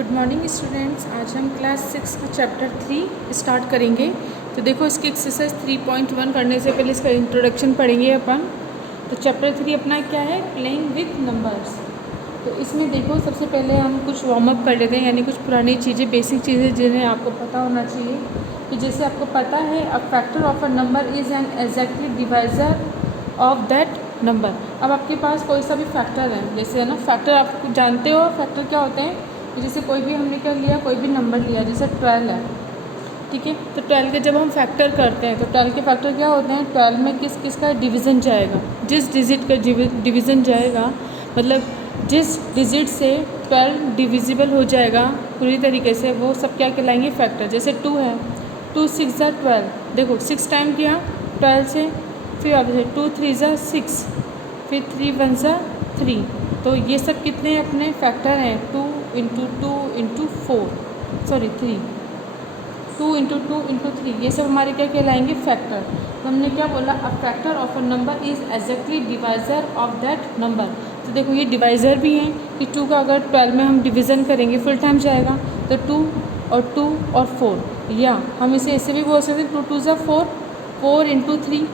Good morning students. आज हम class 6 का चैप्टर 3 स्टार्ट करेंगे। तो देखो, इसकी एक्सरसाइज 3.1 करने से पहले इसका इंट्रोडक्शन पढ़ेंगे अपन। तो चैप्टर 3 अपना क्या है? Playing with numbers. तो इसमें देखो, सबसे पहले हम कुछ वार्म अप कर लेते हैं, यानी कुछ पुरानी चीज़ें, बेसिक चीज़ें जिन्हें आपको पता होना चाहिए। कि जैसे आपको पता है, अ factor of a number is an exactly divisor of that number. अब आपके पास कोई सा भी फैक्टर है, जैसे है ना, फैक्टर आप जानते हो फैक्टर क्या होते हैं। जैसे कोई भी हमने क्या लिया, कोई भी नंबर लिया, जैसे 12 है, ठीक है। तो 12 के जब हम फैक्टर करते हैं तो 12 के फैक्टर क्या होते हैं? 12 में किस किस का डिवीज़न जाएगा, जिस डिजिट का डिवीज़न जाएगा, मतलब जिस डिजिट से 12 डिविजिबल हो जाएगा पूरी तरीके से, वो सब क्या कहलाएंगे? फैक्टर। जैसे 2 है, 2 6 ज़ा 12, देखो 6 टाइम किया 12 से, फिर आप 2 3 ज़ा 6, फिर 3 1 ज़ा 3। तो ये सब कितने अपने फैक्टर हैं? 2 into 2 into 4, sorry 3, 2 into 2 into 3, ये सब हमारे क्या कहलाएंगे? फैक्टर। तो हमने क्या बोला? अ factor of a number is exactly divisor of that number. तो देखो, ये डिवाइज़र भी हैं कि 2 का अगर 12 में हम डिवीज़न करेंगे फुल टाइम जाएगा, तो 2 और 4, या हम इसे ऐसे भी बोल सकते हैं 2 2 ज़ा 4, 4 इंटू 3,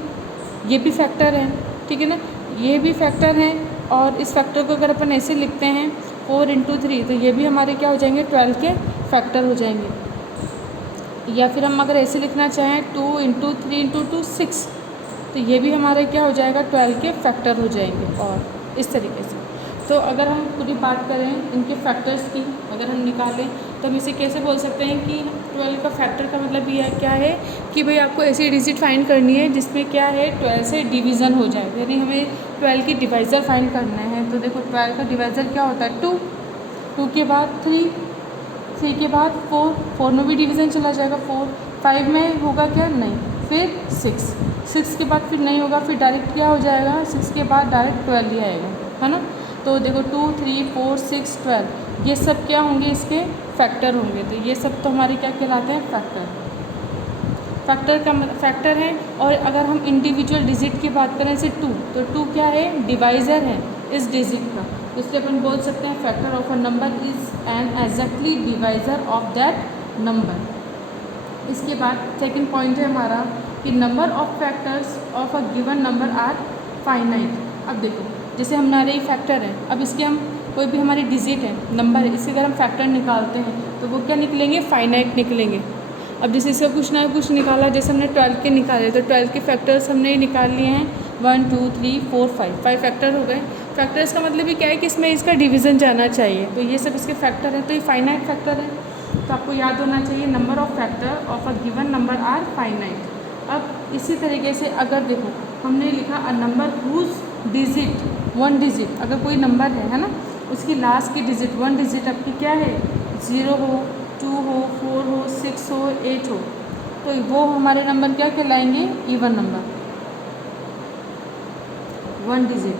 ये भी फैक्टर है, ठीक है ना, ये भी फैक्टर हैं। और इस फैक्टर को अगर अपन ऐसे लिखते हैं 4 इंटू 3, तो ये भी हमारे क्या हो जाएंगे? 12 के फैक्टर हो जाएंगे। या फिर हम अगर ऐसे लिखना चाहें 2 इंटू 3 इंटू 2 6, तो ये भी हमारे क्या हो जाएगा? 12 के फैक्टर हो जाएंगे। और इस तरीके से, तो अगर हम पूरी बात करें इनके फैक्टर्स की, अगर हम निकालें तो हम इसे कैसे बोल सकते हैं कि 12 का फैक्टर का मतलब ये क्या है कि भाई आपको ऐसी डिजिट फाइंड करनी है जिसमें क्या है 12 से डिवीज़न हो जाए, यानी हमें 12 की डिवाइज़र फाइंड करना है। तो देखो, 12 का डिवाइज़र क्या होता है? 2, 2 के बाद 3, 3 के बाद 4, 4 में भी डिवीज़न चला जाएगा 4, 5 में होगा क्या? नहीं, फिर 6, 6 के बाद फिर नहीं होगा, फिर डायरेक्ट क्या हो जाएगा? 6 के बाद डायरेक्ट 12 ही आएगा, है ना। तो देखो 2 3 4 6 12, ये सब क्या होंगे? इसके फैक्टर होंगे। तो ये सब तो हमारे क्या कहलाते हैं? फैक्टर। फैक्टर का फैक्टर है। और अगर हम इंडिविजुअल डिजिट की बात करें, जैसे 2, तो 2 क्या है? डिवाइज़र है इस डिजिट का। उससे अपन बोल सकते हैं factor of a number is an exactly divisor of that number. इसके बाद सेकंड पॉइंट है हमारा कि number of factors of a given number are finite. अब देखो, जैसे हमारे ये फैक्टर है, अब इसके हम कोई भी हमारी डिजिट है, नंबर है, इसके अगर हम फैक्टर निकालते हैं तो वो क्या निकलेंगे? फाइनाइट निकलेंगे। अब जैसे इसका कुछ ना कुछ निकाला, जैसे हमने 12 के निकाले, तो 12 के फैक्टर्स हमने निकाल लिए हैं 1 2 3 4 5 फैक्टर हो गए। फैक्टर्स का मतलब ही क्या है कि इसमें इसका डिवीज़न जाना चाहिए, तो ये सब इसके फैक्टर हैं। तो ये फाइनाइट फैक्टर है, तो आपको याद होना चाहिए number of factor of a given number are finite. अब इसी तरीके से अगर देखो, हमने लिखा a number whose digit, 1 digit, अगर कोई नंबर है ना, उसकी लास्ट की डिजिट 1 डिजिट आपकी क्या है? 0 हो, 2 हो, 4 हो, 6 हो, 8 हो, तो वो हमारे नंबर क्या कहलाएंगे? Even number, 1 digit.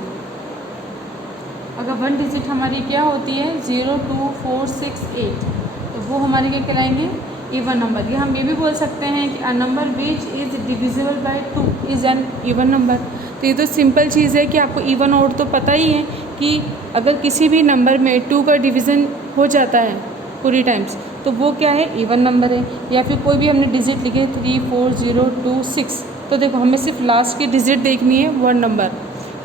अगर 1 डिजिट हमारी क्या होती है? 0 2 4 6 8, तो वो हमारे क्या कहलाएंगे? Even number. या हम ये भी बोल सकते हैं कि a number which is divisible by 2 is an even number. तो ये तो सिंपल चीज़ है कि आपको इवन और तो पता ही है कि अगर किसी भी नंबर में 2 का डिवीज़न हो जाता है पूरी टाइम्स, तो वो क्या है? इवन नंबर है। या फिर कोई भी हमने डिजिट लिखे 3 4 0 2 6, तो देखो हमें सिर्फ लास्ट की डिजिट देखनी है, 1 नंबर,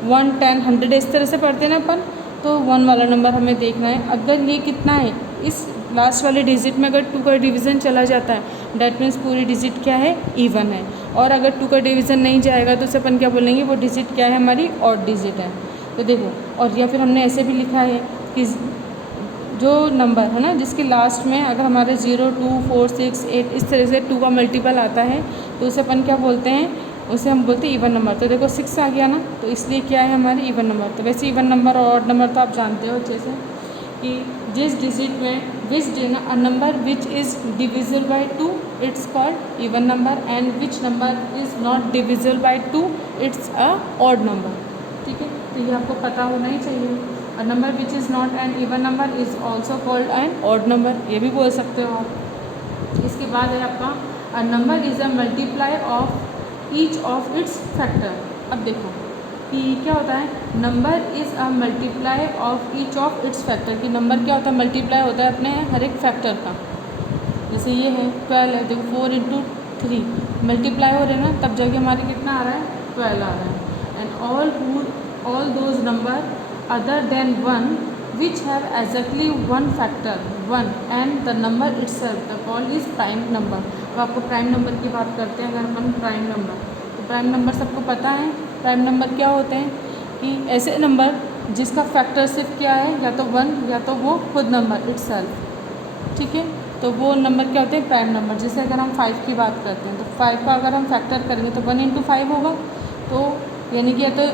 1 10 100 इस तरह से पढ़ते हैं ना अपन, तो 1 वाला नंबर हमें देखना है। अगर ये कितना है, इस लास्ट वाले डिजिट में अगर 2 का डिवीज़न चला जाता है, डैट मीन्स पूरी डिजिट क्या है? इवन है। और अगर 2 का डिवीज़न नहीं जाएगा तो उसे अपन क्या बोलेंगे? वो डिजिट क्या है? हमारी ऑड डिजिट है। तो देखो, और या फिर हमने ऐसे भी लिखा है कि जो नंबर है ना, जिसके लास्ट में अगर हमारे 0 2 4 6 8 इस तरह से 2 का मल्टीपल आता है, तो उसे अपन क्या बोलते हैं? उसे हम बोलते हैं इवन नंबर। तो देखो 6 आ गया ना, तो इसलिए क्या है? हमारे इवन नंबर। तो वैसे इवन नंबर और ऑड नंबर तो आप जानते हो अच्छे से कि जिस डिजिट में which a number which is divisible by 2 it's called even number, and which number is not divisible by 2 it's a odd number. ठीक है, तो ये आपको पता होना ही चाहिए। A number which is not an even number is also called an odd number, ये भी बोल सकते हो आप। इसके बाद है आपका अ number is a multiply of each of its factor. अब देखो, कि क्या होता है, number is a multiply of each of its factor, कि नंबर क्या होता है, मल्टीप्लाई होता है अपने हर एक फैक्टर का। जैसे ये है 12 है, देखो 4 × 3 मल्टीप्लाई हो रहे हैं ना, तब जाके हमारे कितना आ रहा है, 12 आ रहा है। And all those number other than 1 which have exactly one factor 1 and the number itself the call is prime number. अब आपको प्राइम नंबर की बात करते हैं, अगर अपन प्राइम नंबर, तो प्राइम नंबर सबको पता है। प्राइम नंबर क्या होते हैं कि ऐसे नंबर जिसका फैक्टर सिर्फ क्या है, या तो 1 या तो वो खुद नंबर इटसेल्फ, ठीक है। तो वो नंबर क्या होते हैं, प्राइम नंबर। जैसे अगर हम 5 की बात करते हैं, तो 5 का अगर हम फैक्टर करेंगे तो 1 × 5 होगा, तो यानी कि या तो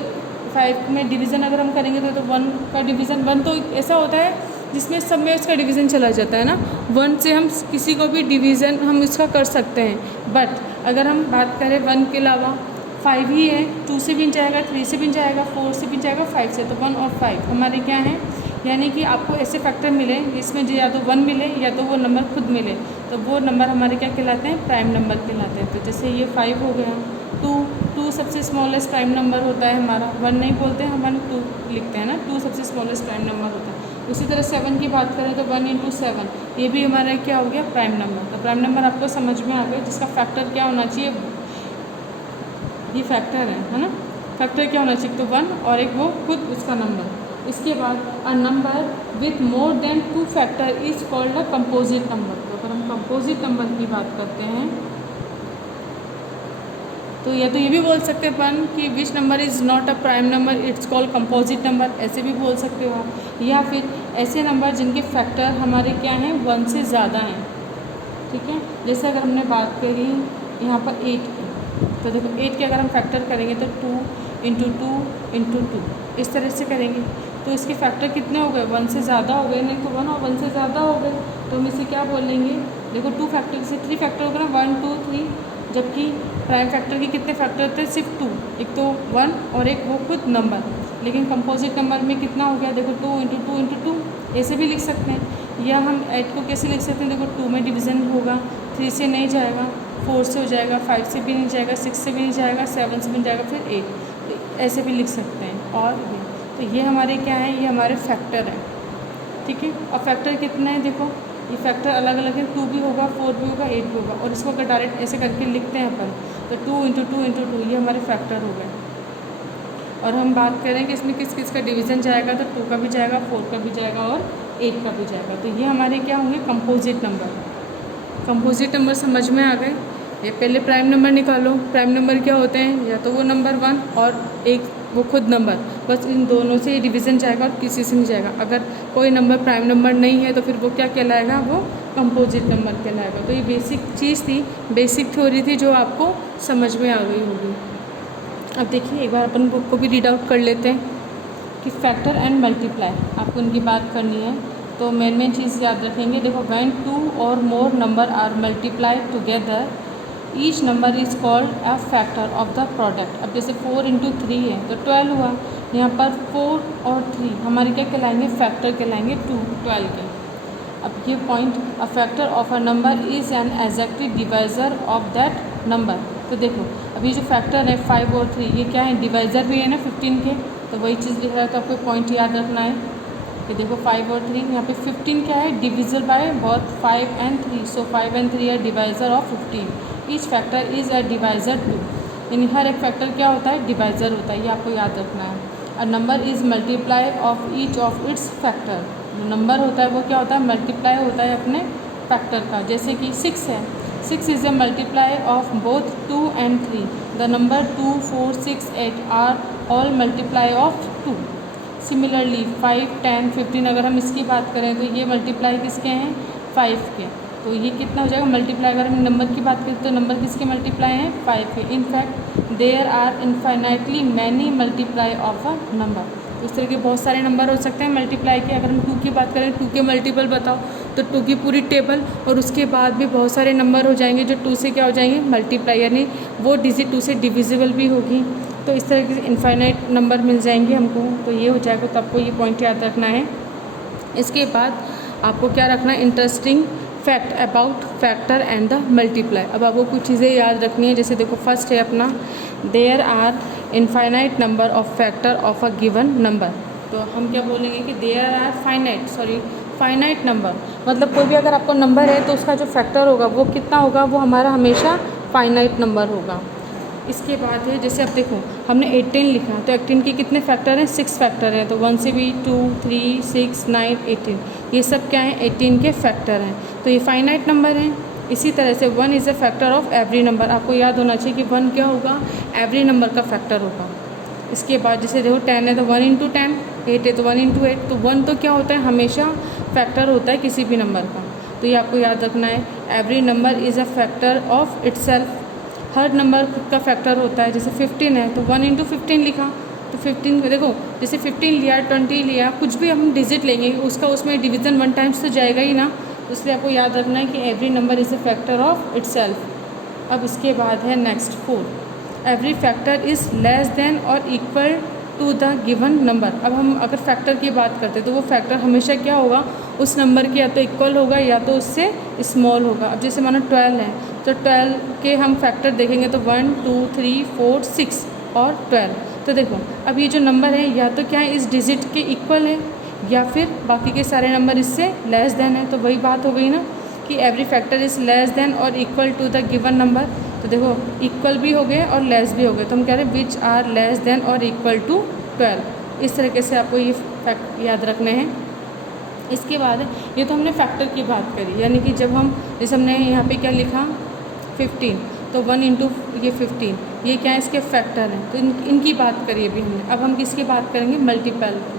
5 में डिवीज़न अगर हम करेंगे तो 1 का डिवीज़न 1 तो ऐसा होता है जिसमें सब में उसका डिवीज़न चला जाता है ना, 1 से हम किसी को भी डिवीज़न हम इसका कर सकते हैं। बट अगर हम बात करें 1 के अलावा 5 ही है, 2 से भी जाएगा, 3 से भी जाएगा, 4 से भी जाएगा, 5 से, तो 1 और 5 हमारे क्या हैं, यानी कि आपको ऐसे फैक्टर मिले जिसमें जो या तो 1 मिले या तो वो नंबर खुद मिले, तो वो नंबर हमारे क्या कहलाते हैं, प्राइम नंबर कहलाते हैं। तो जैसे ये 5 हो गया, 2 सबसे स्मॉलेस्ट प्राइम नंबर होता है हमारा, 1 नहीं बोलते हैं, हम 2 लिखते हैं ना, 2 सबसे स्मॉलेस्ट प्राइम नंबर होता है। उसी तरह 7 की बात करें तो 1 × 7 ये भी हमारा क्या हो गया, प्राइम नंबर। तो प्राइम नंबर आपको समझ में आ गया, जिसका फैक्टर क्या होना चाहिए, ये फैक्टर है ना, फैक्टर क्या होना चाहिए, तो 1 और एक वो खुद उसका नंबर। इसके बाद a number with more than 2 factor is called a composite number. तो अगर हम कंपोजिट नंबर की बात करते हैं तो या तो ये भी बोल सकते हैं अपन कि विच number is not a prime number it's called composite number, ऐसे भी बोल सकते हो आप। या फिर ऐसे नंबर जिनके फैक्टर हमारे क्या हैं, 1 से ज़्यादा हैं, ठीक है। जैसे अगर हमने बात करी यहाँ पर 8 की, तो देखो 8 के अगर हम फैक्टर करेंगे तो 2 × 2 × 2 इस तरह से करेंगे, तो इसके फैक्टर कितने हो गए, 1 से ज़्यादा हो गए, नहीं तो 1 और 1 से ज़्यादा हो गए, तो हम इसे क्या बोलेंगे, देखो 2 फैक्टर से 3 फैक्टर हो गए ना, 1 2 3, जबकि प्राइम फैक्टर के कितने फैक्टर होते हैं, सिर्फ 2, एक तो 1 और एक वो खुद नंबर। लेकिन कंपोजिट नंबर में कितना हो गया, देखो 2 × 2 × 2 ऐसे भी लिख सकते हैं। या हम 8 को कैसे लिख सकते हैं, देखो 2 में डिवीज़न होगा, 3 से नहीं जाएगा, 4 से हो जाएगा, 5 से भी नहीं जाएगा, 6 से भी नहीं जाएगा, 7 से भी नहीं जाएगा, फिर 8, ऐसे भी लिख सकते हैं। और तो ये हमारे क्या है, ये हमारे फैक्टर हैं, ठीक है। और फैक्टर कितने हैं, देखो ये फैक्टर अलग अलग है, 2 भी होगा, 4 भी होगा, 8 भी होगा। और इसको अगर डायरेक्ट ऐसे करके लिखते हैं अपन, तो 2 × 2 × 2 ये हमारे फैक्टर हो गए। और हम बात करें कि इसमें किस किस का डिवीज़न जाएगा, तो 2 का भी जाएगा, 4 का भी जाएगा और 8 का भी जाएगा। तो ये हमारे क्या होंगे, कंपोजिट नंबर। कंपोजिट नंबर समझ में आ गए। ये पहले प्राइम नंबर निकालो, प्राइम नंबर क्या होते हैं, या तो वो नंबर 1 और एक वो खुद नंबर, बस इन दोनों से डिवीज़न जाएगा और किसी से नहीं जाएगा। अगर कोई नंबर प्राइम नंबर नहीं है तो फिर वो क्या कहलाएगा, वो कंपोजिट नंबर कहलाएगा। तो ये बेसिक चीज़ थी, बेसिक थ्योरी थी जो आपको समझ में आ गई होगी। अब देखिए एक बार अपन बुक को भी रीड आउट कर लेते हैं कि फैक्टर एंड मल्टीप्लाई आपको उनकी बात करनी है। तो मेन चीज़ याद रखेंगे, देखो व्हेन 2 और more number are multiplied together each number is called a factor of the product. अब जैसे 4 × 3 है तो 12 हुआ, यहाँ पर 4 और 3 हमारे क्या कहलाएंगे, फैक्टर कहलाएंगे 12 के। अब ये point, a factor of a number is an exactly divisor of that number. तो देखो अब ये जो फैक्टर है 5 और 3 ये क्या है, डिवाइज़र भी है ना 15 के, तो वही चीज़ लिख रहा है। तो आपको पॉइंट याद रखना है कि देखो 5 और 3, यहाँ पे 15 क्या है, divisible by both 5 and 3, so 5 and 3 है divisor of 15। Each factor is a divisor too, यानी हर एक फैक्टर क्या होता है, डिवाइज़र होता है, ये आपको याद रखना है। अ number is multiply of each of its factor. जो नंबर होता है वो क्या होता है, मल्टीप्लाई होता है अपने फैक्टर का। जैसे कि 6 है, 6 is a multiply of both 2 and 3। The number 2, 4, 6, 8 are all multiple of 2। Similarly 5, 10, 15 अगर हम इसकी बात करें तो ये मल्टीप्लाई किसके हैं, 5 के। तो ये कितना हो जाएगा मल्टीप्लाई, अगर हम नंबर की बात करें तो नंबर किसके मल्टीप्लाई हैं, 5 के। In fact there are infinitely many multiple of a number. इस तरह के बहुत सारे नंबर हो सकते हैं मल्टीप्लाई के। अगर हम 2 की बात करें, 2 के मल्टीपल बताओ, तो 2 की पूरी टेबल, और उसके बाद भी बहुत सारे नंबर हो जाएंगे जो 2 से क्या हो जाएंगे, मल्टीप्लाई, यानी वो डिजिट 2 से डिविजिबल भी होगी। तो इस तरह के इनफाइनाइट नंबर मिल जाएंगे हमको, तो ये हो जाएगा। तो आपको ये पॉइंट याद रखना है। इसके बाद आपको क्या रखना है, interesting fact about factor and the multiply. अब आपको कुछ चीज़ें याद रखनी है। जैसे देखो फर्स्ट है अपना, there are infinite number of factor of a given number. तो हम क्या बोलेंगे कि देयर आर फाइनाइट नंबर, मतलब कोई भी अगर आपको नंबर है तो उसका जो फैक्टर होगा वो कितना होगा, वो हमारा हमेशा फाइनाइट नंबर होगा। इसके बाद है जैसे अब देखो हमने 18 लिखा, तो 18 के कितने फैक्टर हैं, 6 फैक्टर हैं। तो 1 से भी 2, 3, 6, 9, 18, ये सब क्या है, 18 के फैक्टर हैं। तो ये फाइनाइट नंबर हैं। इसी तरह से 1 is a factor of every number. आपको याद होना चाहिए कि 1 क्या होगा, एवरी नंबर का फैक्टर होगा। इसके बाद जैसे देखो 10 है तो 1 इंटू 10, 8 है तो 1 इंटू 8। तो 1 तो क्या होता है, हमेशा फैक्टर होता है किसी भी नंबर का। तो ये आपको याद रखना है, every number is a factor of itself. Her number का फैक्टर होता है। जैसे 15 है तो 1 इंटू 15 लिखा, तो 15 को देखो जैसे 15 लिया, 20 लिया, कुछ भी हम डिजिट लेंगे उसका उसमें डिवीज़न 1 टाइम्स तो जाएगा ही ना। इसलिए आपको याद रखना है कि every number is a factor of itself. अब इसके बाद है next 4, every factor is less than और equal to the given number. अब हम अगर फैक्टर की बात करते हैं तो वो फैक्टर हमेशा क्या होगा, उस नंबर के या तो इक्वल होगा या तो उससे स्मॉल होगा। अब जैसे मानो 12 है तो 12 के हम फैक्टर देखेंगे तो 1, 2, 3, 4, 6 और 12। तो देखो अब ये जो नंबर है या तो क्या है, इस डिजिट के इक्वल है या फिर बाकी के सारे नंबर इससे लेस देन है। तो वही बात हो गई ना कि every factor is less than और equal to the given number. तो देखो इक्वल भी हो गए और लेस भी हो गए, तो हम कह रहे हैं विच आर लेस देन और इक्वल टू 12। इस तरीके से आपको ये फैक्ट याद रखने हैं। इसके बाद ये तो हमने फैक्टर की बात करी, यानी कि जब हम जैसे हमने यहाँ पे क्या लिखा 15, तो 1 इंटू ये 15, ये क्या है, इसके फैक्टर हैं। तो इनकी बात करी अभी हमने। अब हम किसकी बात करेंगे, मल्टीपल की।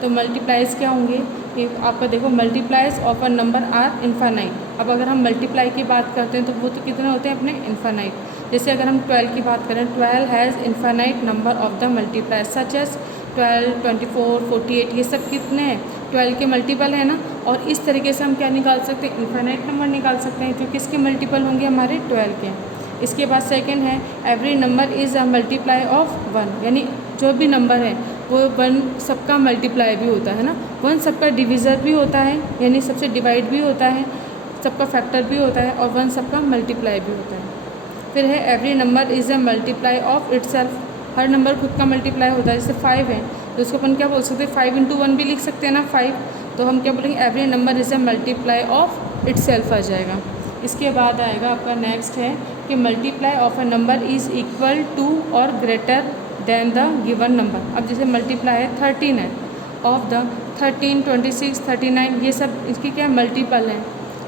तो मल्टीप्लाइज क्या होंगे, कि आपका देखो multiples of a number are infinite. अब अगर हम मल्टीप्लाई की बात करते हैं तो वो तो कितने होते हैं अपने, इन्फानाइट। जैसे अगर हम 12 की बात करें, 12 has infinite number of the multiples such as 12, 24, 48, ये सब कितने हैं, 12 के मल्टीपल है ना। और इस तरीके से हम क्या निकाल सकते हैं, इन्फानाइट नंबर निकाल सकते हैं, जो किसके मल्टीपल होंगे, हमारे 12 के। इसके बाद सेकंड है every number is a multiply of 1, यानी जो भी नंबर है वो 1 सबका मल्टीप्लाई भी होता है ना, 1 सबका डिविज़र भी होता है, यानी सबसे डिवाइड भी होता है, सबका फैक्टर भी होता है, और 1 सबका मल्टीप्लाई भी होता है। फिर है every number is a multiply of itself. Her number खुद का मल्टीप्लाई होता है। जैसे 5 है तो उसको अपन क्या बोल सकते हैं, 5 इंटू 1 भी लिख सकते हैं ना 5। तो हम क्या बोलेंगे, every number is a multiply of itself आ जाएगा। इसके बाद आएगा आपका नेक्स्ट है कि multiply of a number is equal to और greater than the given number. अब जैसे मल्टीप्लाई है 13 है ऑफ द 13, 26, 39, ये सब इसकी क्या मल्टीपल हैं।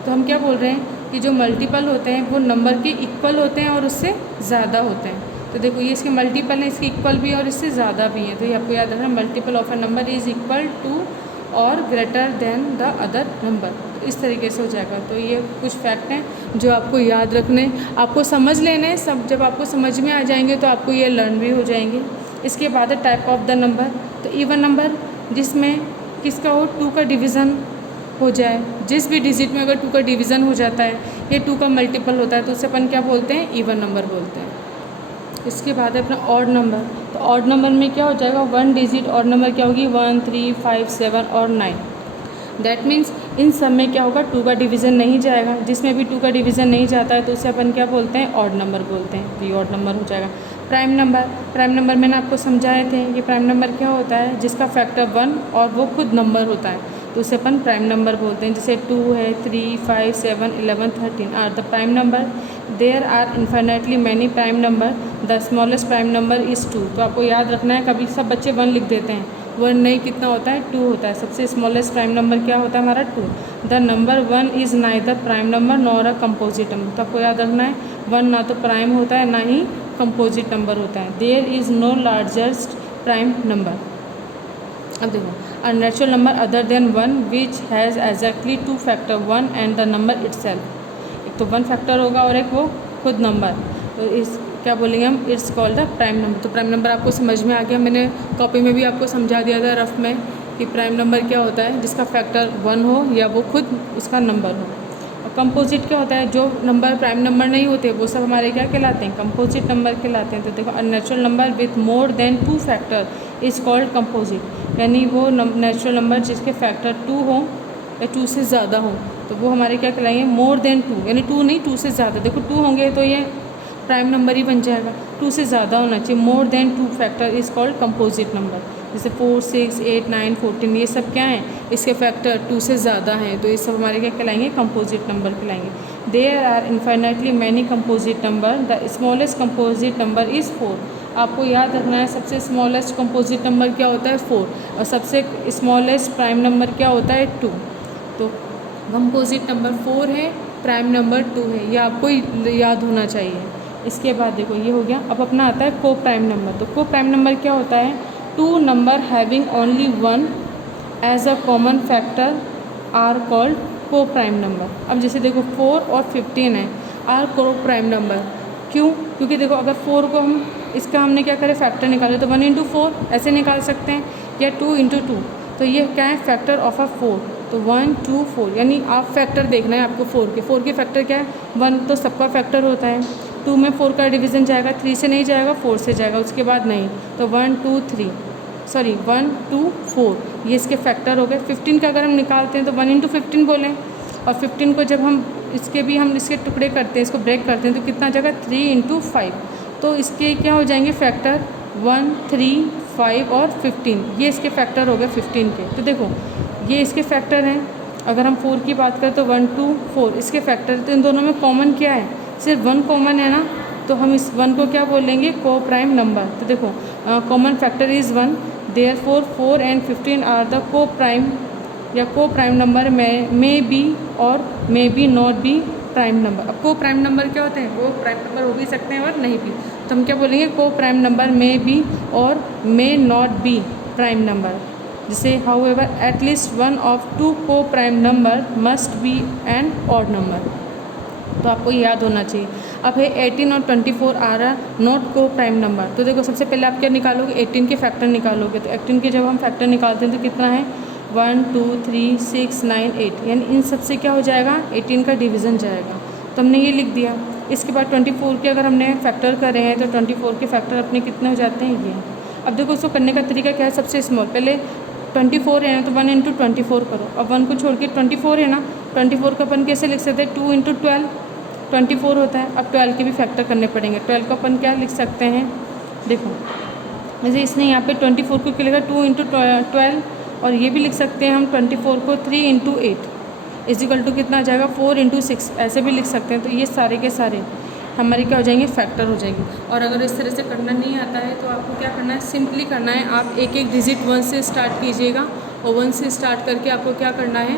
तो हम क्या बोल रहे हैं कि जो मल्टीपल होते हैं वो नंबर के इक्वल होते हैं और उससे ज़्यादा होते हैं। तो देखो ये इसके मल्टीपल हैं, इसके इक्वल भी और इससे ज़्यादा भी हैं। तो ये आपको याद रखना, multiple of a number is equal to और greater than the other number. इस तरीके से हो जाएगा। तो ये कुछ फैक्ट हैं जो आपको याद रखने, आपको समझ लेने। सब जब आपको समझ में आ जाएंगे तो आपको ये लर्न भी हो जाएंगे। इसके बाद है टाइप ऑफ द नंबर। तो इवन नंबर जिसमें किसका हो, 2 का डिवीज़न हो जाए, जिस भी डिजिट में अगर 2 का डिवीज़न हो जाता है, ये 2 का मल्टीपल होता है, तो उसे अपन क्या बोलते हैं, इवन नंबर बोलते हैं। इसके बाद है अपना ऑड नंबर। तो ऑड नंबर में क्या हो जाएगा, 1 डिजिट ऑड नंबर क्या होगी, 1, 3, 5, 7 और 9। दैट मीन्स इन सब में क्या होगा, 2 का डिवीज़न नहीं जाएगा। जिसमें भी 2 का डिवीज़न नहीं जाता है तो उसे अपन क्या बोलते हैं, ऑड नंबर बोलते हैं। तो ये ऑड नंबर हो जाएगा। प्राइम नंबर, प्राइम नंबर मैंने आपको समझाए थे। ये प्राइम नंबर क्या होता है, जिसका फैक्टर 1 और वो खुद नंबर होता है, तो उसे अपन प्राइम नंबर बोलते हैं। जैसे 2 है, 3, 5, 7, 11, 13 are the prime number. There are infinitely many prime number, the smallest prime number is 2। तो आपको याद रखना है, कभी सब बच्चे 1 लिख देते हैं, 1 नहीं, कितना होता है, 2 होता है। सबसे स्मॉलेस्ट प्राइम नंबर क्या होता है हमारा, 2। The number 1 is neither prime number nor a composite number. तो आपको याद रखना है, 1 ना तो प्राइम होता है ना ही कंपोजिट नंबर होता है। There is no largest prime number. अब देखो, a natural number other than 1 which has exactly 2 factor, 1 and the number itself. एक तो 1 फैक्टर होगा और एक वो खुद नंबर, तो इस क्या बोलेंगे हम, it's called the prime number. तो प्राइम नंबर आपको समझ में आ गया, मैंने कॉपी में भी आपको समझा दिया था रफ में कि प्राइम नंबर क्या होता है, जिसका फैक्टर 1 हो या वो खुद उसका नंबर हो। और कंपोजिट क्या होता है, जो नंबर प्राइम नंबर नहीं होते वो सब हमारे क्या कहलाते हैं, कंपोजिट नंबर कहलाते हैं। तो देखो, a natural number with more than 2 factor is called composite, यानी वो नेचुरल नंबर जिसके फैक्टर 2 हो या 2 से ज़्यादा हो, तो वो हमारे क्या कहलाएंगे, मोर देन 2, यानी 2 नहीं, 2 से ज़्यादा। देखो 2 होंगे तो ये प्राइम नंबर ही बन जाएगा। 2 से ज़्यादा होना चाहिए, more than 2 factor is called composite number. जैसे 4, 6, 8, 9, 14 ये सब क्या हैं, इसके फैक्टर 2 से ज़्यादा हैं, तो ये सब हमारे क्या कहलाएंगे, कंपोजिट नंबर कहलाएंगे। There are infinitely many composite number, the smallest composite number is 4। आपको याद रखना है सबसे स्मॉलेस्ट कंपोजिट नंबर क्या होता है, 4, और सबसे स्मॉलेस्ट प्राइम नंबर क्या होता है, 2। तो कंपोजिट नंबर 4 है, प्राइम नंबर 2 है, ये आपको याद होना चाहिए। इसके बाद देखो ये हो गया। अब अपना आता है को प्राइम नंबर। तो को प्राइम नंबर क्या होता है, 2 number having only 1 as a common factor are called coprime number. अब जैसे देखो 4 और 15 है, आर को प्राइम नंबर। क्यों, क्योंकि देखो अगर 4 को हम इसका हमने क्या करें, फैक्टर निकाले, तो 1 × 4 ऐसे निकाल सकते हैं, या 2 × 2, तो ये क्या है, फैक्टर ऑफ अ 4। तो 1, 2, 4, यानी आप फैक्टर देखना है आपको 4 के फैक्टर क्या है, 1 तो सबका फैक्टर होता है। 2 में 4 का डिवीज़न जाएगा, 3 से नहीं जाएगा, 4 से जाएगा, उसके बाद नहीं, तो 1, 2, 4 ये इसके फैक्टर हो गए। 15 का अगर हम निकालते हैं तो 1 × 15 बोलें, और 15 को जब हम इसके टुकड़े करते हैं, इसको ब्रेक करते हैं, तो कितना आ जाएगा, 3 × 5। तो इसके क्या हो जाएंगे फैक्टर, 1, 3, 5 और 15, ये इसके फैक्टर हो गए 15 के। तो देखो ये इसके फैक्टर हैं। अगर हम 4 की बात करें तो 1, 2, 4 इसके फैक्टर। तो इन दोनों में कॉमन क्या है, सिर्फ 1 कॉमन है ना, तो हम इस 1 को क्या बोलेंगे, को प्राइम नंबर। तो देखो common factor is 1, therefore 4 and 15 are the coprime या coprime number may be और may be not be prime number. अब को प्राइम नंबर क्या होते हैं, वो प्राइम नंबर हो भी सकते हैं और नहीं भी, तो हम क्या बोलेंगे, को प्राइम नंबर मे बी और may not be prime number. जैसे however at least 1 of 2 coprime number must be an odd number. तो आपको याद होना चाहिए। अब है 18 और 24 आ रहा नॉट को प्राइम नंबर। तो देखो सबसे पहले आप क्या निकालोगे, 18 के फैक्टर निकालोगे। तो 18 के जब हम फैक्टर निकालते हैं तो कितना है, 1, 2, 3, 6, 9, 8, यानी इन सब से क्या हो जाएगा, 18 का डिवीज़न जाएगा। तो हमने ये लिख दिया। इसके बाद 24 के अगर हमने फैक्टर करे हैं तो 24 के फैक्टर अपने कितने हो जाते हैं, ये। अब देखो उसको करने का तरीका क्या है, सबसे स्मॉल पहले 24 है ना, तो 1 × 24 करो। अब 1 को छोड़ के 24 है ना, 24 का अपन कैसे लिख सकते हैं, 2 × 12 24 होता है। अब 12 के भी फैक्टर करने पड़ेंगे। 12 को अपन क्या लिख सकते हैं, देखो जैसे इसने यहाँ पे 24 को क्या लिखा, 2 × 12, और ये भी लिख सकते हैं हम 24 को 3 × 8 इजिकल टू कितना आ जाएगा, 4 × 6, ऐसे भी लिख सकते हैं। तो ये सारे के सारे हमारे क्या हो जाएंगे, फैक्टर हो जाएंगे। और अगर इस तरह से करना नहीं आता है तो आपको क्या करना है, सिंपली करना है, आप एक एक डिजिट 1 से स्टार्ट कीजिएगा, और 1 से स्टार्ट करके आपको क्या करना है,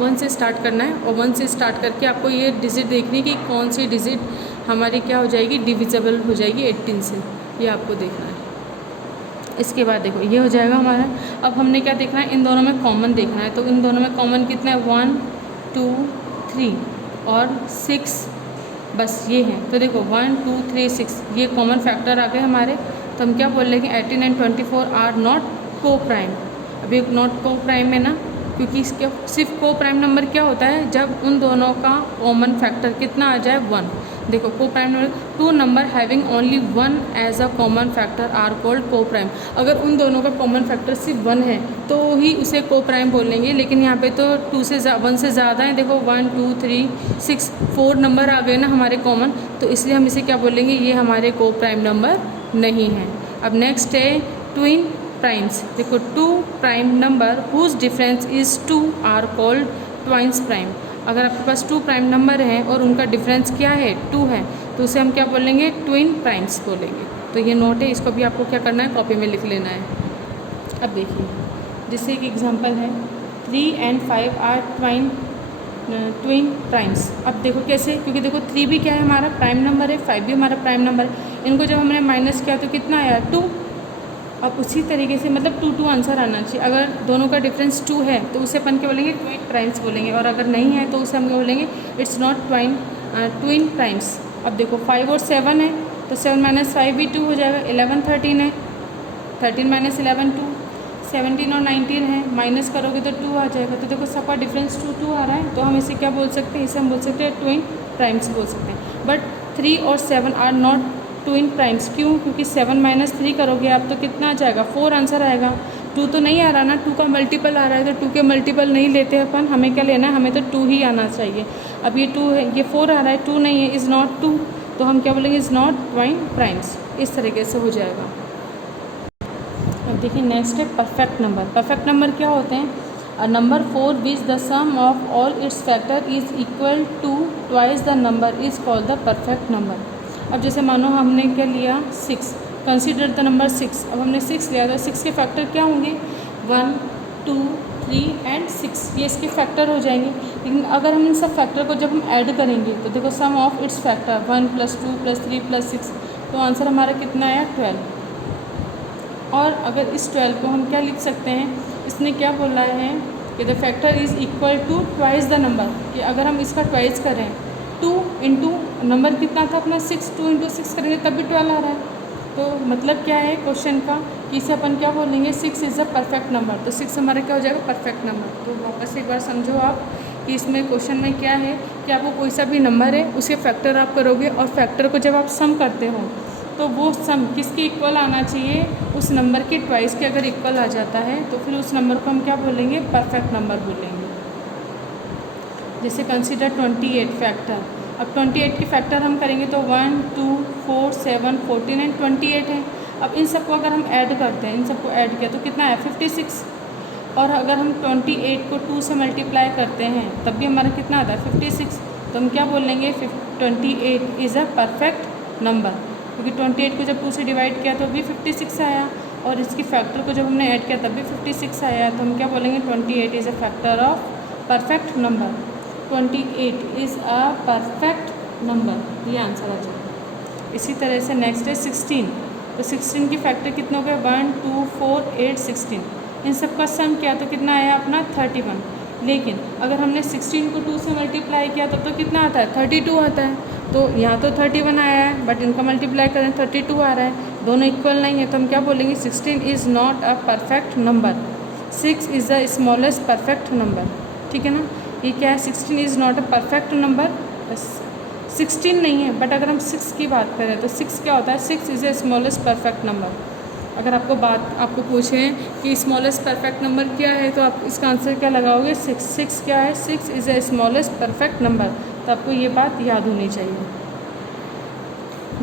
1 से स्टार्ट करना है, और 1 से स्टार्ट करके आपको ये डिजिट देखनी कि कौन सी डिजिट हमारी क्या हो जाएगी, डिविजिबल हो जाएगी 18 से, ये आपको देखना है। इसके बाद देखो ये हो जाएगा हमारा। अब हमने क्या देखना है, इन दोनों में कॉमन देखना है। तो इन दोनों में कॉमन कितना है, 1, 2, 3 और 6, बस ये हैं। तो देखो 1, 2, 3, 6 ये कॉमन फैक्टर आ गए हमारे। तो हम क्या बोल रहे हैं, 18 and 24 आर नॉट को प्राइम। अभी एक नॉट को प्राइम है ना, क्योंकि इसके सिर्फ को प्राइम नंबर क्या होता है, जब उन दोनों का कॉमन फैक्टर कितना आ जाए, 1। देखो coprime number, 2 number having only 1 as a common factor are called coprime. अगर उन दोनों का कॉमन फैक्टर सिर्फ 1 है तो ही उसे को प्राइम बोलेंगे, लेकिन यहाँ पे तो 1 से ज़्यादा है। देखो 1, 2, 3, 6 4 नंबर आ गए ना हमारे कॉमन, तो इसलिए हम इसे क्या बोलेंगे, ये हमारे को प्राइम नंबर नहीं है। अब नेक्स्ट है ट्विन प्राइम्स। देखो 2 prime number whose difference is 2 are called twins prime. अगर आपके पास 2 प्राइम नंबर हैं और उनका डिफरेंस क्या है, 2 है, तो उसे हम क्या बोलेंगे, ट्विन प्राइम्स बोलेंगे। तो ये नोट है, इसको भी आपको क्या करना है, कॉपी में लिख लेना है। अब देखिए जैसे एक एग्जांपल है, 3 and 5 आर ट्विन प्राइम्स। अब देखो कैसे, क्योंकि देखो 3 भी क्या है, हमारा प्राइम नंबर है, 5 भी हमारा प्राइम नंबर है। इनको जब हमने माइनस किया तो कितना आया, 2। अब उसी तरीके से मतलब 2, 2 आंसर आना चाहिए। अगर दोनों का डिफरेंस 2 है तो उसे अपन क्या बोलेंगे, ट्विन प्राइम्स बोलेंगे, और अगर नहीं है तो उसे हम बोलेंगे इट्स नॉट ट्विन प्राइम्स। अब देखो 5 और 7 है, तो 7 - 5 भी 2 हो जाएगा। 11, 13 है, 13 - 11 2, 17 और 19 है, माइनस करोगे तो 2 आ जाएगा। तो देखो सबका डिफरेंस 2, 2 आ रहा है, तो हम इसे क्या बोल सकते हैं, इसे हम बोल सकते हैं ट्विन प्राइम्स बोल सकते हैं। बट 3 और 7 आर नॉट ट्विन प्राइम्स। क्यों, क्योंकि 7 - 3 करोगे आप तो कितना आ जाएगा, 4 आंसर आएगा। 2 तो नहीं आ रहा ना, 2 का मल्टीपल आ रहा है, तो 2 के मल्टीपल नहीं लेते अपन, हमें क्या लेना है, हमें तो 2 ही आना चाहिए। अब ये 2 है, ये 4 आ रहा है, 2 नहीं है, इज़ नॉट 2, तो हम क्या बोलेंगे, इज़ नॉट प्राइम्स। इस तरीके से हो जाएगा। अब देखिए नेक्स्ट है परफेक्ट नंबर। परफेक्ट नंबर क्या होते हैं, a number for which the sum of all its factor is equal to twice the number is called the perfect number. अब जैसे मानो हमने क्या लिया 6, कंसिडर द नंबर 6। अब हमने 6 लिया, तो 6 के फैक्टर क्या होंगे, 1 2 3 एंड 6, ये इसके फैक्टर हो जाएंगे। लेकिन अगर हम इन सब फैक्टर को जब हम ऐड करेंगे तो देखो सम ऑफ इट्स फैक्टर 1 + 2 + 3 + 6, तो आंसर हमारा कितना आया 12। और अगर इस 12 को हम क्या लिख सकते हैं, इसने क्या बोला है कि the factor is equal to twice the number, कि अगर हम इसका ट्वाइस करें 2 इंटू नंबर कितना था अपना 6, 2 इंटू 6 करेंगे तब भी 12 आ रहा है। तो मतलब क्या है क्वेश्चन का कि इसे अपन क्या बोलेंगे, 6 इज़ अ परफेक्ट नंबर। तो 6 हमारा क्या हो जाएगा, परफेक्ट नंबर। तो वापस एक बार समझो आप कि इसमें क्वेश्चन में क्या है कि आपको कोई सा भी नंबर है उसके फैक्टर आप करोगे, और फैक्टर को जब आप सम करते हो तो वो सम किसके इक्वल आना चाहिए, उस नंबर के ट्वाइस के अगर इक्वल आ जाता है तो फिर उस नंबर को हम क्या बोलेंगे, परफेक्ट नंबर बोलेंगे। जैसे कंसीडर 28 फैक्टर। अब 28 के फैक्टर हम करेंगे तो 1 2 4 7 14 एंड 28 है। अब इन सबको अगर हम ऐड करते हैं, इन सबको ऐड किया तो कितना है 56। और अगर हम 28 को 2 से मल्टीप्लाई करते हैं तब भी हमारा कितना आता है 56। तो हम क्या बोलेंगे, 28 इज़ अ परफेक्ट नंबर, क्योंकि 28 को जब 2 से डिवाइड किया तो भी 56 आया, और इसकी फैक्टर को जब हमने ऐड किया तब भी 56 आया। तो हम क्या बोलेंगे, 28 is a factor of perfect number. 28 is a perfect number, ये आंसर आ जाएगा। इसी तरह से नेक्स्ट है 16। तो 16 की फैक्टर कितने हो गए, 1 2 4 8 16। इन सब का सम किया तो कितना आया अपना 31। लेकिन अगर हमने 16 को 2 से मल्टीप्लाई किया तब तो कितना आता है 32 आता है। तो यहाँ तो 31 आया है, बट इनका मल्टीप्लाई करें 32 आ रहा है, दोनों इक्वल नहीं है। तो हम क्या बोलेंगे, 16 is not a perfect number, 6 is the smallest perfect number. ठीक है ना, ये क्या है, 16 is not a perfect number, 16 नहीं है, बट अगर हम 6 की बात करें तो 6 क्या होता है, 6 is a smallest perfect number. अगर आपको पूछें कि स्मॉलेस्ट परफेक्ट नंबर क्या है तो आप इसका आंसर क्या लगाओगे, 6। 6 क्या है, 6 is a smallest perfect number. तो आपको ये बात याद होनी चाहिए।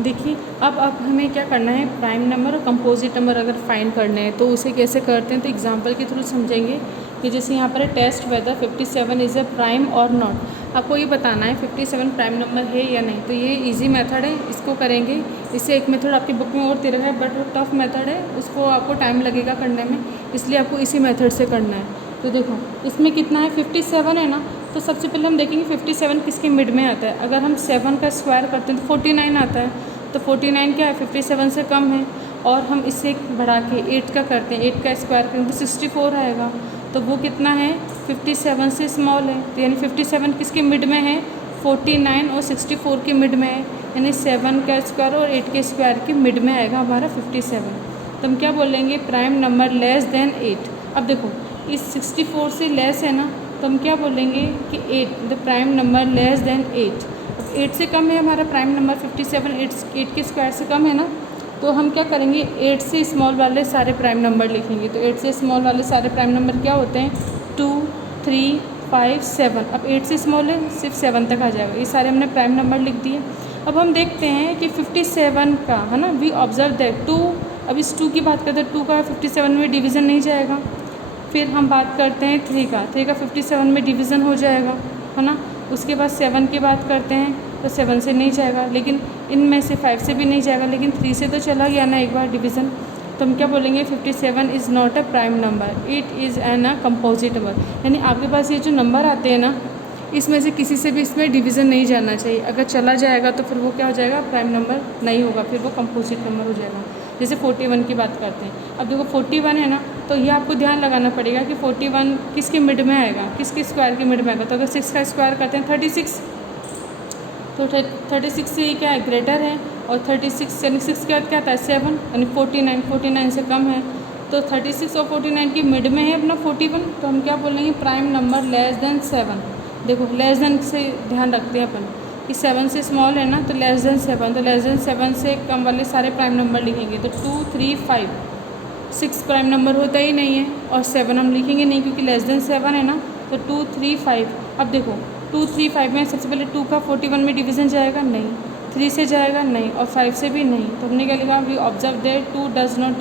देखिए अब हमें क्या करना है, प्राइम नंबर और कंपोजिट नंबर अगर फाइंड करने हैं तो उसे कैसे करते हैं, तो एग्जांपल के थ्रू समझेंगे। कि जैसे यहाँ पर test whether 57 is a prime और नॉट। आपको ये बताना है 57 प्राइम नंबर है या नहीं। तो ये इजी मेथड है, इसको करेंगे। इससे एक मेथड आपकी बुक में और दे रखा है, बट वो टफ मेथड है, उसको आपको टाइम लगेगा करने में, इसलिए आपको इसी मेथड से करना है। तो देखो इसमें कितना है, 57 है ना। तो सबसे पहले हम देखेंगे 57 किसके मिड में आता है। अगर हम 7 का स्क्वायर करते हैं तो 49 आता है। तो 49 क्या है, 57 से कम है। और हम इससे बढ़ा के 8 का करते हैं, 8 का स्क्वायर करेंगे तो 64 आएगा। तो वो कितना है, 57 से स्मॉल है। तो यानी 57 किसके मिड में है, 49 और 64 के मिड में है। यानी 7 का स्क्वायर और 8 के स्क्वायर के मिड में आएगा हमारा 57। तो हम क्या बोलेंगे, प्राइम नंबर लेस देन 8। अब देखो इस 64 से लेस है ना, तो हम क्या बोलेंगे कि 8, the prime number less then 8। अब 8 से कम है हमारा प्राइम नंबर 57, 8 के स्क्वायर से कम है ना। तो हम क्या करेंगे, 8 से स्मॉल वाले सारे प्राइम नंबर लिखेंगे। तो 8 से स्मॉल वाले सारे प्राइम नंबर क्या होते हैं, 2 3 5 7। अब 8 से स्मॉल है, सिर्फ 7 तक आ जाएगा। ये सारे हमने प्राइम नंबर लिख दिए। अब हम देखते हैं कि 57 का है ना, वी ऑब्जर्व दैट 2। अब इस 2 की बात करते हैं, 2 का 57 में डिवीज़न नहीं जाएगा। फिर हम बात करते हैं 3 का 57 में डिवीज़न हो जाएगा, है ना। उसके बाद 7 की बात करते हैं तो 7 से नहीं जाएगा, लेकिन इनमें से 5 से भी नहीं जाएगा, लेकिन 3 से तो चला गया ना एक बार डिवीज़न। तो हम क्या बोलेंगे, 57 is not a prime number, it is an a composite number. यानी आपके पास ये जो नंबर आते हैं ना, इसमें से किसी से भी इसमें डिवीज़न नहीं जाना चाहिए। अगर चला जाएगा तो फिर वो क्या हो जाएगा, प्राइम नंबर नहीं होगा, फिर वो कंपोजिट नंबर हो जाएगा। जैसे 41 की बात करते हैं। अब देखो 41 है ना, तो ये आपको ध्यान लगाना पड़ेगा कि 41 किसके मिड में आएगा, किसके स्क्वायर के मिड में आएगा। तो अगर 6 का स्क्वायर करते हैं 36, तो 36 से ये क्या है, ग्रेटर है। और 36 यानी 6 के बाद क्या आता है 7, यानी 49 से कम है। तो 36 और 49 की मिड में है अपना 41। तो हम क्या बोलेंगे, प्राइम नंबर लेस देन 7। देखो लेस देन से ध्यान रखते हैं अपन कि 7 से स्मॉल है ना, तो लेस देन 7। तो लेस देन 7 से कम वाले सारे प्राइम नंबर लिखेंगे। तो 2 3 5 6 प्राइम नंबर होता ही नहीं है, और 7 हम लिखेंगे नहीं क्योंकि लेस देन 7 है ना। तो 2 3 5, अब देखो 2 3 5 में सबसे पहले 2 का 41 में डिवीज़न जाएगा नहीं, 3 से जाएगा नहीं, और 5 से भी नहीं। तो हमने क्या लिखा, we observe that 2 does not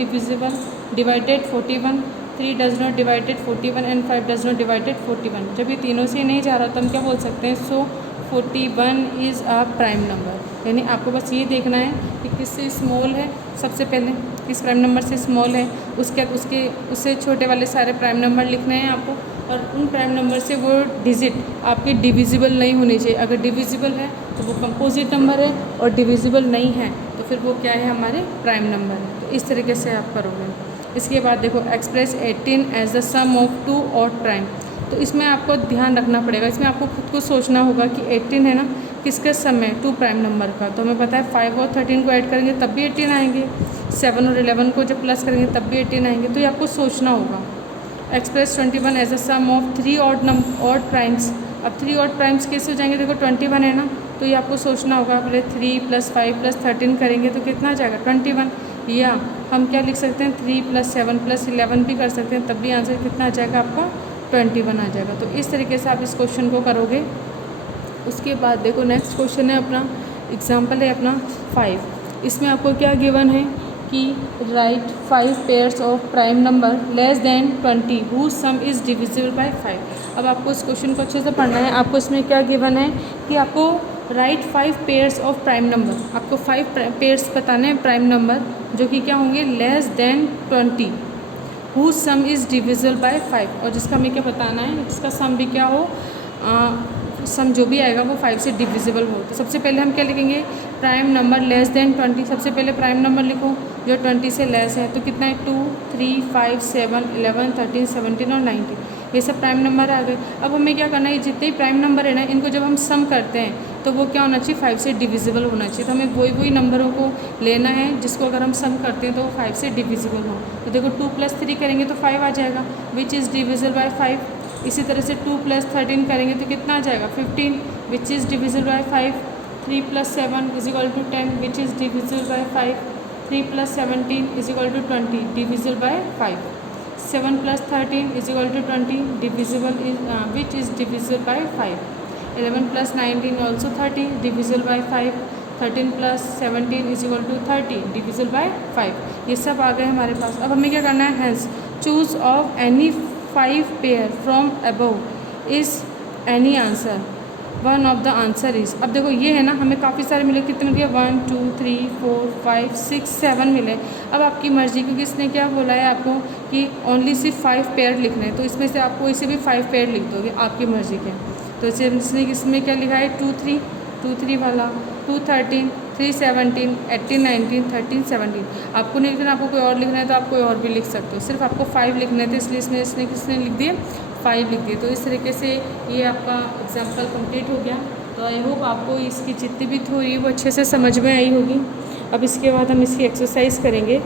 divided 41, 3 does not divided 41 and 5 does not divided 41। जब ये तीनों से नहीं जा रहा तो हम क्या बोल सकते हैं, सो 41 इज़ अ प्राइम नंबर। यानी आपको बस ये देखना है कि किससे स्मॉल है, सबसे पहले किस प्राइम नंबर से स्मॉल है, उससे छोटे वाले सारे प्राइम नंबर लिखने हैं आपको, और उन प्राइम नंबर से वो डिजिट आपके डिविजिबल नहीं होने चाहिए। अगर डिविजिबल है तो वो कंपोजिट नंबर है, और डिविजिबल नहीं है तो फिर वो क्या है, हमारे प्राइम नंबर है। तो इस तरीके से आप करोगे। इसके बाद देखो, express 18 as the sum of 2 odd prime. तो इसमें आपको ध्यान रखना पड़ेगा, इसमें आपको खुद को सोचना होगा कि 18 है ना, किसका सम है, 2 प्राइम नंबर का। तो हमें पता है 5 और 13 को ऐड करेंगे तब भी 18 आएंगे, 7 और 11 को जब प्लस करेंगे तब भी 18 आएंगे। तो ये आपको सोचना होगा। Express 21 as a sum of 3 odd primes. अब 3 ऑड प्राइम्स कैसे हो जाएंगे, देखो 21 है ना, तो ये आपको सोचना होगा। पहले 3 + 5 + 13 करेंगे तो कितना आ जाएगा, 21। या हम क्या लिख सकते हैं, 3 + 7 + 11 भी कर सकते हैं, तब भी आंसर कितना आ जाएगा आपका, 21 आ जाएगा। तो इस तरीके से आप इस क्वेश्चन को करोगे। उसके बाद देखो, नेक्स्ट क्वेश्चन है अपना, एग्जाम्पल है अपना 5। इसमें आपको क्या गिवन है कि write 5 pairs of prime number less than 20 whose sum is divisible by 5। अब आपको इस क्वेश्चन को अच्छे से पढ़ना है। आपको इसमें क्या गिवन है कि आपको right 5 pairs of prime number, आपको 5 पेयर्स बताने हैं प्राइम नंबर जो कि क्या होंगे, less than 20 whose sum is divisible by 5, और जिसका हमें क्या बताना है, जिसका सम भी क्या हो, सम जो भी आएगा वो 5 से डिविजिबल हो। तो सबसे पहले हम क्या लिखेंगे, प्राइम नंबर लेस देन 20। सबसे पहले प्राइम नंबर लिखो जो 20 से लेस है। तो कितना है, 2 3 5 7 11 13 17 और 19, ये सब प्राइम नंबर आ गए। अब हमें क्या करना है, जितने ही प्राइम नंबर है ना, इनको जब हम सम करते हैं तो वो क्या होना चाहिए, 5 से डिविजिबल होना चाहिए। तो हमें वही नंबरों को लेना है जिसको अगर हम सम करते हैं तो वो 5 से डिविजिबल हो। तो देखो 2 + 3 करेंगे तो 5 आ जाएगा, विच इज़ डिविजिबल बाय 5। इसी तरह से 2 + 13 करेंगे तो कितना आ जाएगा, 15, विच is divisible by 5। 3 + 7 = 10, which is divisible by 5। 3 + 17 = 20, divisible by 5। 7 + 13 = 20, divisible which is divisible by 5। 11 + 19 also 30, divisible by 5। 13 + 17 = 30, divisible by 5। ये सब आ गए हमारे पास। अब हमें क्या करना है, hence choose of any 5 pair from above is any answer, one of the answer is. अब देखो ये है ना, हमें काफ़ी सारे मिले, कितने मिले, 1 2 3 4 5 6 7 मिले। अब आपकी मर्ज़ी, क्योंकि इसने क्या बोला है आपको कि ओनली सिर्फ 5 पेयर लिखने हैं, तो इसमें से आपको इसे भी 5 पेयर लिख दोगे, आपकी मर्ज़ी के। तो इसने इसमें क्या लिखा है, 2 3 वाला, 2 13 3 17 18 19 13 17। आपको नहीं लिखना, आपको कोई और लिखना है तो आप कोई और भी लिख सकते हो, सिर्फ आपको 5 लिखने थे, इसलिए इसने किसने लिख दिए, 5 लिख दिए। तो इस तरीके से ये आपका एग्जाम्पल कंप्लीट हो गया। तो आई होप आपको इसकी जितनी भी थ्योरी वो अच्छे से समझ में आई होगी। अब इसके बाद हम इसकी एक्सरसाइज करेंगे।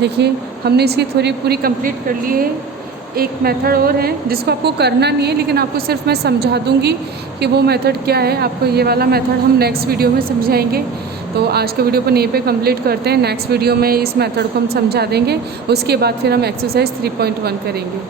देखिए हमने इसकी थ्योरी पूरी कंप्लीट कर ली है। एक मेथड और है जिसको आपको करना नहीं है, लेकिन आपको सिर्फ मैं समझा दूंगी कि वो मेथड क्या है। आपको ये वाला मेथड हम नेक्स्ट वीडियो में समझाएंगे। तो आज के वीडियो को यहीं पे कंप्लीट करते हैं। नेक्स्ट वीडियो में इस मेथड को हम समझा देंगे। उसके बाद फिर हम एक्सरसाइज 3.1 करेंगे।